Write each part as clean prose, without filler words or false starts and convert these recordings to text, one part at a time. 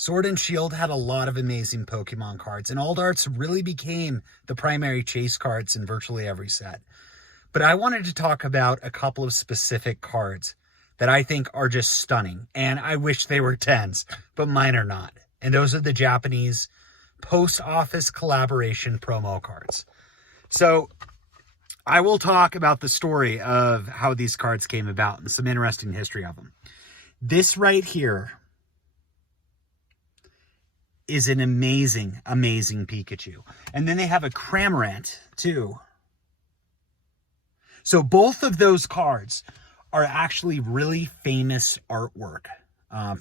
Sword and Shield had a lot of amazing Pokemon cards, and All Darts really became the primary chase cards in virtually every set. But I wanted to talk about a couple of specific cards that I think are just stunning, and I wish they were 10s, but mine are not. And those are the Japanese post office collaboration promo cards. So I will talk about the story of how these cards came about and some interesting history of them. This right here is an amazing, amazing Pikachu. And then they have a Cramorant too. So both of those cards are actually really famous artwork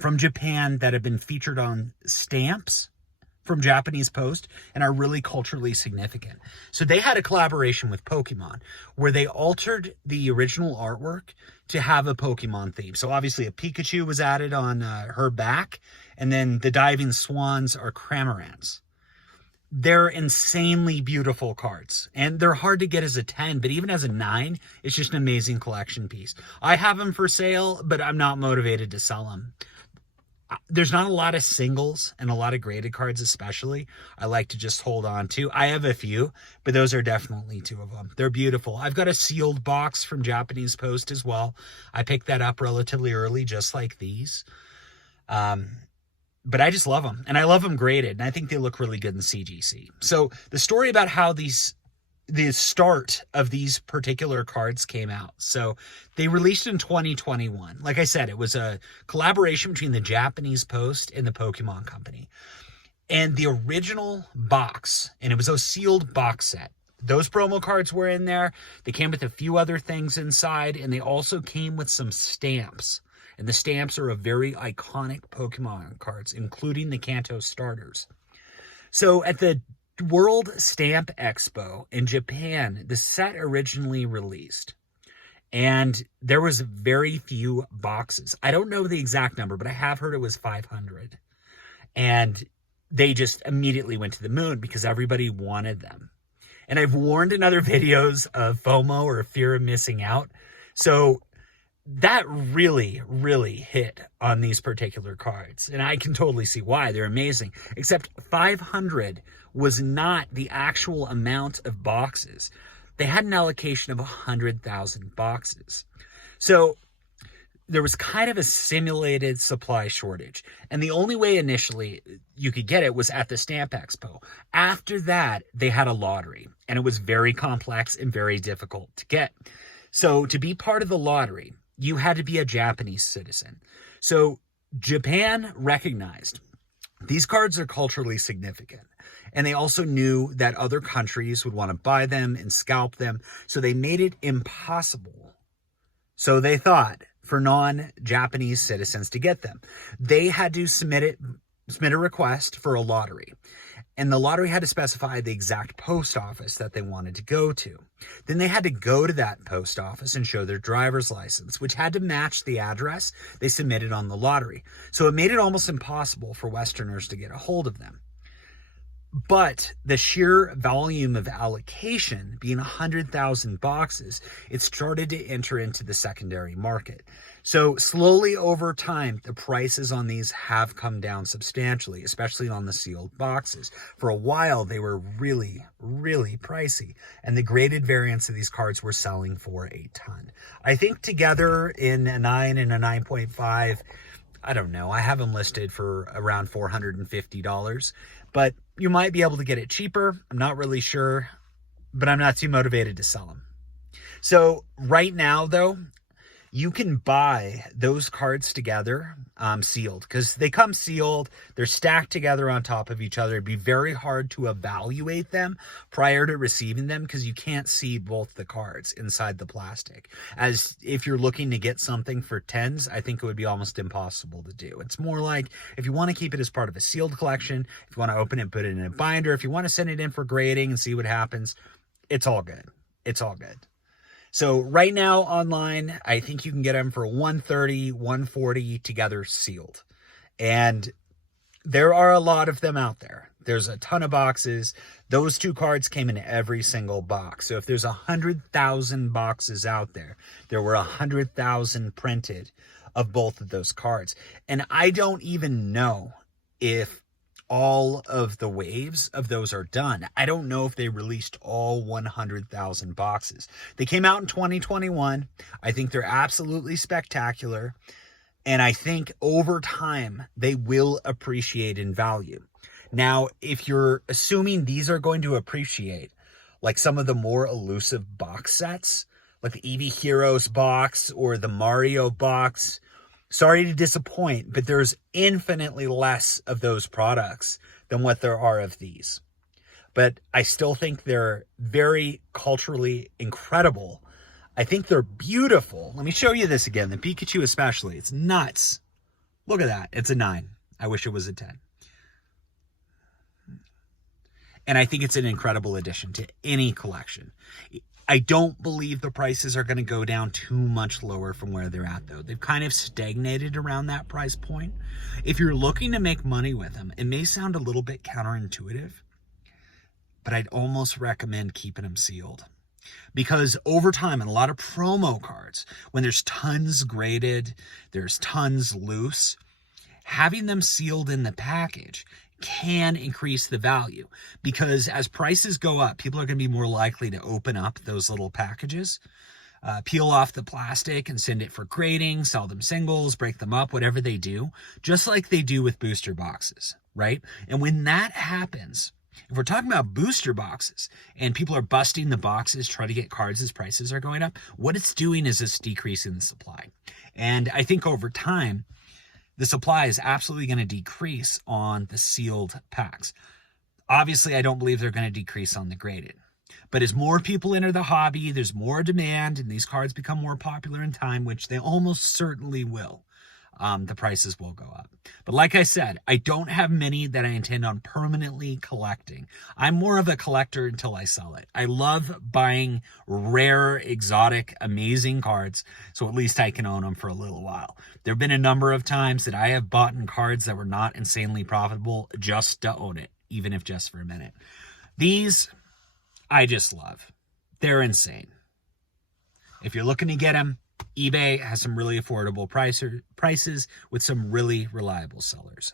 from Japan that have been featured on stamps from Japanese Post and are really culturally significant. So they had a collaboration with Pokemon where they altered the original artwork to have a Pokemon theme. So obviously a Pikachu was added on her back, and then the diving swans are Cramorants. They're insanely beautiful cards, and they're hard to get as a 10, but even as a 9, it's just an amazing collection piece. I have them for sale, but I'm not motivated to sell them. There's not a lot of singles and a lot of graded cards especially I like to just hold on to. I have a few, but those are definitely two of them. They're beautiful. I've got a sealed box from Japanese Post as well. I picked that up relatively early, just like these. But I just love them, and I love them graded, and I think they look really good in CGC. So the story about how the start of these particular cards came out. So they released in 2021. Like I said, it was a collaboration between the Japanese Post and the Pokemon Company. And the original box, and it was a sealed box set. Those promo cards were in there. They came with a few other things inside, and they also came with some stamps. And the stamps are a very iconic Pokemon cards, including the Kanto starters. So at the World Stamp Expo in Japan, the set originally released, and there was very few boxes. I don't know the exact number, but I have heard it was 500. And they just immediately went to the moon because everybody wanted them. And I've warned in other videos of FOMO, or fear of missing out. So that really, really hit on these particular cards. And I can totally see why. They're amazing. Except 500 was not the actual amount of boxes. They had an allocation of 100,000 boxes. So there was kind of a simulated supply shortage. And the only way initially you could get it was at the Stamp Expo. After that, they had a lottery. And it was very complex and very difficult to get. So to be part of the lottery, you had to be a Japanese citizen. So Japan recognized these cards are culturally significant. And they also knew that other countries would want to buy them and scalp them. So they made it impossible, so they thought, for non-Japanese citizens to get them. They had to submit a request for a lottery. And the lottery had to specify the exact post office that they wanted to go to. Then they had to go to that post office and show their driver's license, which had to match the address they submitted on the lottery. So it made it almost impossible for Westerners to get a hold of them. But the sheer volume of allocation being 100,000 boxes, it started to enter into the secondary market. So slowly over time, the prices on these have come down substantially, especially on the sealed boxes. For a while, they were really, really pricey. And the graded variants of these cards were selling for a ton. I think together in a 9 and a 9.5, I don't know, I have them listed for around $450. But you might be able to get it cheaper. I'm not really sure, but I'm not too motivated to sell them. So right now, though, you can buy those cards together sealed, because they come sealed. They're stacked together on top of each other. It'd be very hard to evaluate them prior to receiving them because you can't see both the cards inside the plastic. As if you're looking to get something for 10s, I think it would be almost impossible to do. It's more like if you want to keep it as part of a sealed collection, if you want to open it, put it in a binder, if you want to send it in for grading and see what happens, it's all good. It's all good. So right now online, I think you can get them for $130, $140 together sealed. And there are a lot of them out there. There's a ton of boxes. Those two cards came in every single box. So if there's 100,000 boxes out there, there were 100,000 printed of both of those cards. And I don't even know if all of the waves of those are done. I don't know if they released all 100,000 boxes. They came out in 2021. I think they're absolutely spectacular. And I think over time, they will appreciate in value. Now, if you're assuming these are going to appreciate, like some of the more elusive box sets, like the Eevee Heroes box or the Mario box, sorry to disappoint, but there's infinitely less of those products than what there are of these. But I still think they're very culturally incredible. I think they're beautiful. Let me show you this again. The Pikachu especially. It's nuts. Look at that. It's a 9. I wish it was a 10. And I think it's an incredible addition to any collection. I don't believe the prices are going to go down too much lower from where they're at, though. They've kind of stagnated around that price point. If you're looking to make money with them, it may sound a little bit counterintuitive, but I'd almost recommend keeping them sealed. Because over time, in a lot of promo cards, when there's tons graded, there's tons loose, having them sealed in the package can increase the value, because as prices go up, people are going to be more likely to open up those little packages, peel off the plastic and send it for grading, sell them singles, break them up, whatever they do, just like they do with booster boxes, right? And when that happens, if we're talking about booster boxes and people are busting the boxes, trying to get cards as prices are going up, what it's doing is it's decreasing the supply. And I think over time, the supply is absolutely going to decrease on the sealed packs. Obviously, I don't believe they're going to decrease on the graded. But as more people enter the hobby, there's more demand, and these cards become more popular in time, which they almost certainly will. The prices will go up. But like I said, I don't have many that I intend on permanently collecting. I'm more of a collector until I sell it. I love buying rare, exotic, amazing cards, so at least I can own them for a little while. There have been a number of times that I have bought in cards that were not insanely profitable just to own it, even if just for a minute. These, I just love. They're insane. If you're looking to get them, eBay has some really affordable prices with some really reliable sellers.